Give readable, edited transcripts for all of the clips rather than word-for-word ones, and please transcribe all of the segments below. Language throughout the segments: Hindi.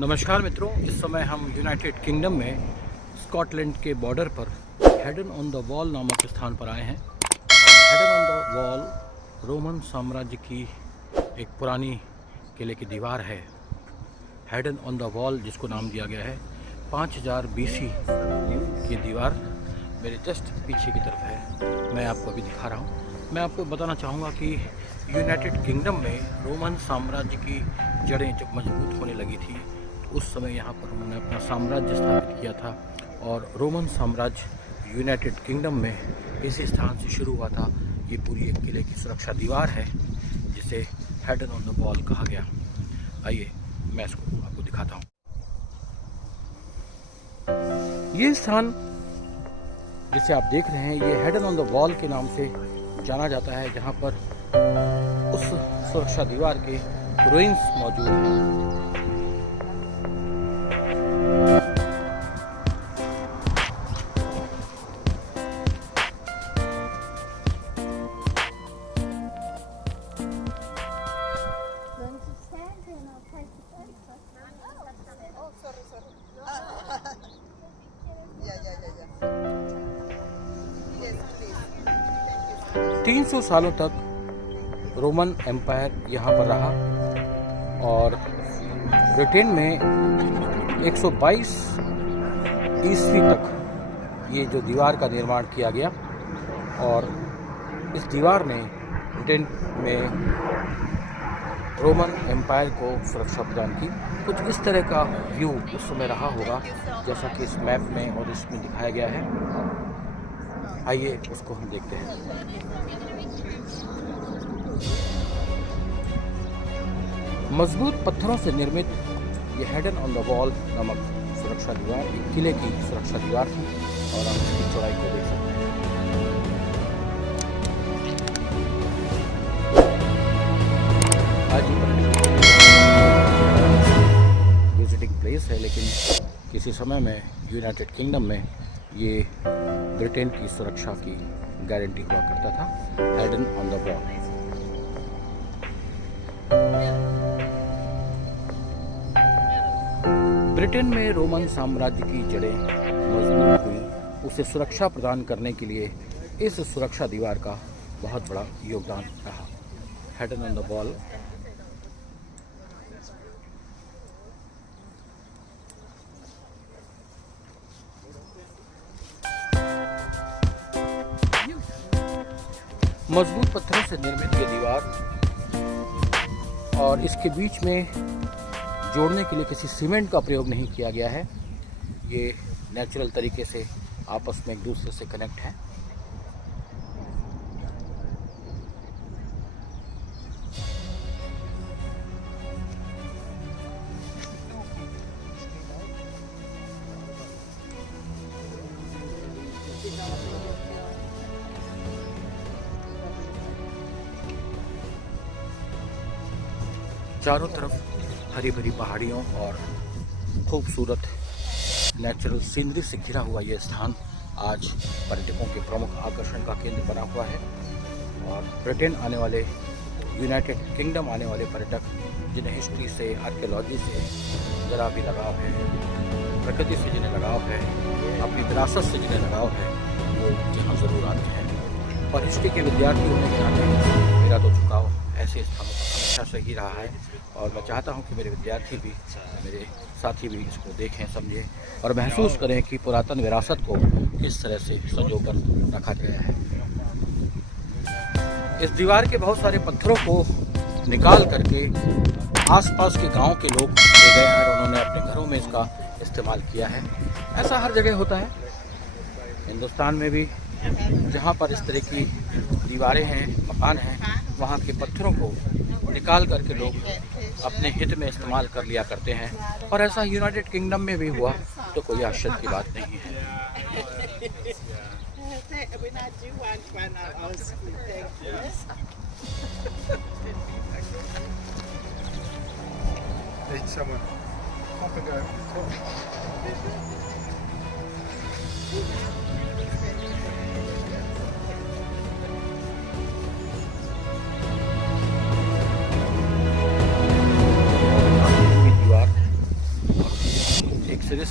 नमस्कार मित्रों, इस समय हम यूनाइटेड किंगडम में स्कॉटलैंड के बॉर्डर पर हेडन ऑन द वॉल नामक स्थान पर आए हैं। और Hayden on the wall Roman साम्राज्य की एक पुरानी किले की दीवार है। हेडन ऑन द वॉल जिसको नाम दिया गया है 5000 BC की दीवार मेरे जस्ट पीछे की तरफ है। मैं आपको अभी दिखा रहा हूँ। मैं आपको बताना चाहूँगा कि यूनाइटेड किंगडम में रोमन साम्राज्य की जड़ें जब मजबूत होने लगी थी उस समय यहाँ पर उन्होंने अपना साम्राज्य स्थापित किया था। और रोमन साम्राज्य यूनाइटेड किंगडम में इसी स्थान से शुरू हुआ था। ये पूरी एक किले की सुरक्षा दीवार है जिसे हेडन ऑन द वॉल कहा गया। आइए मैं इसको आपको दिखाता हूँ। ये स्थान जिसे आप देख रहे हैं ये हेडन ऑन द वॉल के नाम से जाना जाता है, जहाँ पर उस सुरक्षा दीवार के रुइंस मौजूद हैं। 300 सालों तक रोमन एम्पायर यहाँ पर रहा और ब्रिटेन में 122 ईस्वी तक ये जो दीवार का निर्माण किया गया। और इस दीवार ने ब्रिटेन में रोमन एम्पायर को सुरक्षा प्रदान की। कुछ इस तरह का व्यू उस समय रहा होगा जैसा कि इस मैप में और इसमें दिखाया गया है। आइए उसको हम देखते हैं। मजबूत पत्थरों से निर्मित ये हेडन ऑन द वॉल नामक सुरक्षा दीवार एक किले की सुरक्षा दीवार थी और हम इसकी चौड़ाई को देख सकते हैं। आज विजिटिंग प्लेस है, लेकिन किसी समय में यूनाइटेड किंगडम में ये ब्रिटेन की सुरक्षा की गारंटी हुआ करता था। Hayden on the wall. Britain में रोमन साम्राज्य की जड़ें मजबूत हुई, उसे सुरक्षा प्रदान करने के लिए इस सुरक्षा दीवार का बहुत बड़ा योगदान रहा। हेडन ऑन द वॉल मजबूत पत्थरों से निर्मित ये दीवार और इसके बीच में जोड़ने के लिए किसी सीमेंट का प्रयोग नहीं किया गया है। ये नेचुरल तरीके से आपस में एक दूसरे से कनेक्ट है। चारों तरफ हरी भरी पहाड़ियों और खूबसूरत नेचुरल सीनरी से घिरा हुआ ये स्थान आज पर्यटकों के प्रमुख आकर्षण का केंद्र बना हुआ है। और ब्रिटेन आने वाले, यूनाइटेड किंगडम आने वाले पर्यटक जिन्हें हिस्ट्री से, आर्कियोलॉजी से ज़रा भी लगाव है, प्रकृति से जिन्हें लगाव है, अपनी विरासत से जिन्हें लगाव है, वो यहाँ ज़रूर आते हैं। और हिस्ट्री के विद्यार्थी होने के नाते मेरा तो झुकाव ऐसे स्थानों पर हमेशा से ही रहा है। और मैं चाहता हूं कि मेरे विद्यार्थी भी, मेरे साथी भी इसको देखें, समझें और महसूस करें कि पुरातन विरासत को किस तरह से संजोकर रखा गया है। इस दीवार के बहुत सारे पत्थरों को निकाल करके आसपास के गांव के लोग ले गए हैं और उन्होंने अपने घरों में इसका इस्तेमाल किया है। ऐसा हर जगह होता है, हिंदुस्तान में भी जहाँ पर इस तरह की दीवारें हैं, मकान हैं, वहाँ के पत्थरों को निकाल करके लोग अपने हित में इस्तेमाल कर लिया करते हैं। और ऐसा यूनाइटेड किंगडम में भी हुआ तो कोई आश्चर्य की बात नहीं है।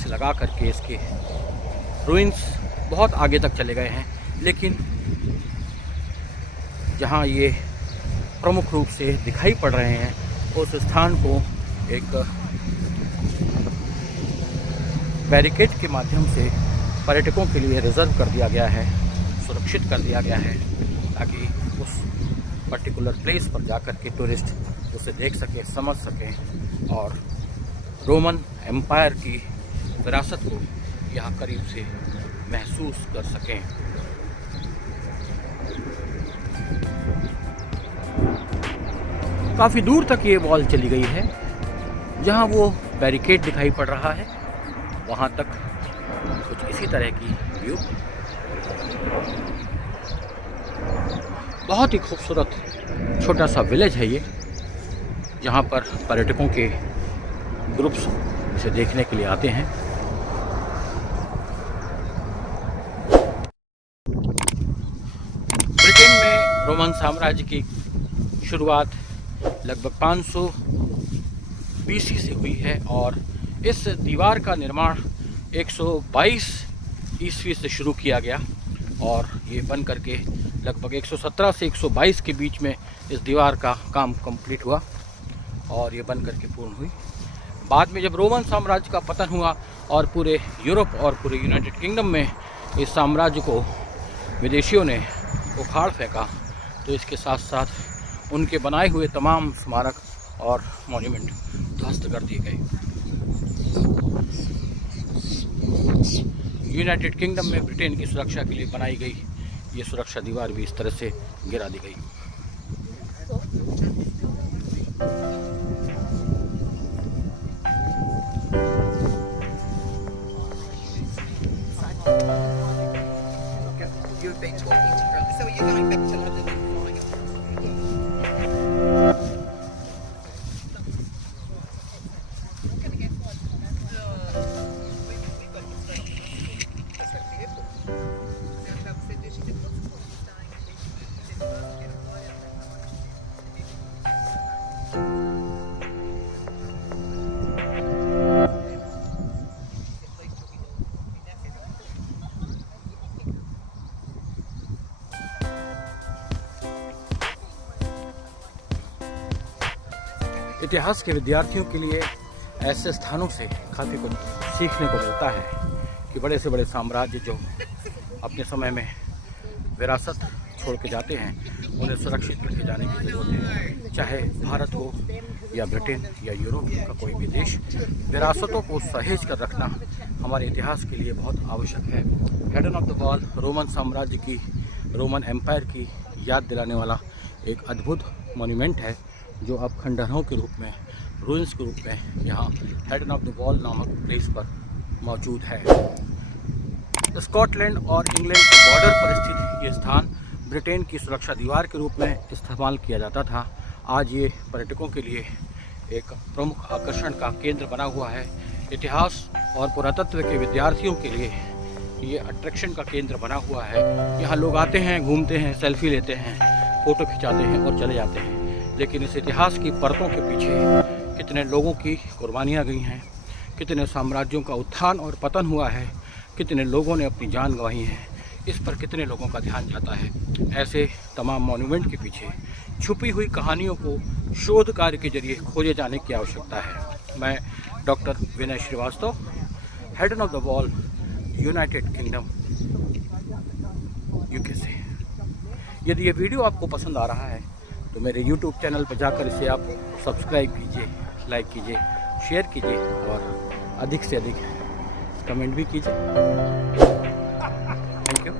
से लगा करके इसके रुइंस बहुत आगे तक चले गए हैं, लेकिन जहाँ ये प्रमुख रूप से दिखाई पड़ रहे हैं उस स्थान को एक बैरिकेड के माध्यम से पर्यटकों के लिए रिजर्व कर दिया गया है, सुरक्षित कर दिया गया है, ताकि उस पर्टिकुलर प्लेस पर जाकर के टूरिस्ट उसे देख सकें, समझ सकें और रोमन एम्पायर की विरासत को यहाँ करीब से महसूस कर सकें। काफ़ी दूर तक ये वॉल चली गई है, जहाँ वो बैरिकेड दिखाई पड़ रहा है वहाँ तक कुछ इसी तरह की व्यू। बहुत ही खूबसूरत छोटा सा विलेज है ये, जहाँ पर पर्यटकों के ग्रुप्स इसे देखने के लिए आते हैं। ब्रिटेन में रोमन साम्राज्य की शुरुआत लगभग 500 BC से हुई है और इस दीवार का निर्माण 122 ईस्वी से शुरू किया गया और ये बन करके लगभग 117 से 122 के बीच में इस दीवार का काम कंप्लीट हुआ और ये बन करके पूर्ण हुई। बाद में जब रोमन साम्राज्य का पतन हुआ और पूरे यूरोप और पूरे यूनाइटेड किंगडम में इस साम्राज्य को विदेशियों ने उखाड़ फेंका, तो इसके साथ साथ उनके बनाए हुए तमाम स्मारक और मॉन्यूमेंट ध्वस्त कर दिए गए। यूनाइटेड किंगडम में ब्रिटेन की सुरक्षा के लिए बनाई गई ये सुरक्षा दीवार भी इस तरह से गिरा दी गई। इतिहास के विद्यार्थियों के लिए ऐसे स्थानों से काफ़ी कुछ सीखने को मिलता है कि बड़े से बड़े साम्राज्य जो अपने समय में विरासत छोड़ के जाते हैं, उन्हें सुरक्षित रखे जाने की ज़रूरत है। चाहे भारत हो या ब्रिटेन या यूरोप का कोई भी देश, विरासतों को सहेज कर रखना हमारे इतिहास के लिए बहुत आवश्यक है। Hayden of the wall Roman साम्राज्य की, रोमन एम्पायर की याद दिलाने वाला एक अद्भुत मॉन्यूमेंट है, जो अब खंडहरों के रूप में, रूइंस के रूप में यहाँ हेडन ऑफ द वॉल नामक प्लेस पर मौजूद है। स्कॉटलैंड और इंग्लैंड के बॉर्डर पर स्थित ये स्थान ब्रिटेन की सुरक्षा दीवार के रूप में इस्तेमाल किया जाता था। आज ये पर्यटकों के लिए एक प्रमुख आकर्षण का केंद्र बना हुआ है। इतिहास और पुरातत्व के विद्यार्थियों के लिए ये अट्रैक्शन का केंद्र बना हुआ है। यहाँ लोग आते हैं, घूमते हैं, सेल्फी लेते हैं, फ़ोटो खिंचाते हैं और चले जाते हैं। लेकिन इस इतिहास की परतों के पीछे कितने लोगों की कुर्बानियाँ गई हैं, कितने साम्राज्यों का उत्थान और पतन हुआ है, कितने लोगों ने अपनी जान गंवाई है, इस पर कितने लोगों का ध्यान जाता है। ऐसे तमाम मॉन्यूमेंट के पीछे छुपी हुई कहानियों को शोध कार्य के जरिए खोजे जाने की आवश्यकता है। मैं doctor Vinay Srivastava, Heddon of the Wall, United Kingdom, UK से। यदि ये वीडियो आपको पसंद आ रहा है तो मेरे YouTube चैनल पर जाकर इसे आप सब्सक्राइब कीजिए, लाइक कीजिए, शेयर कीजिए और अधिक से अधिक कमेंट भी कीजिए। Thank you.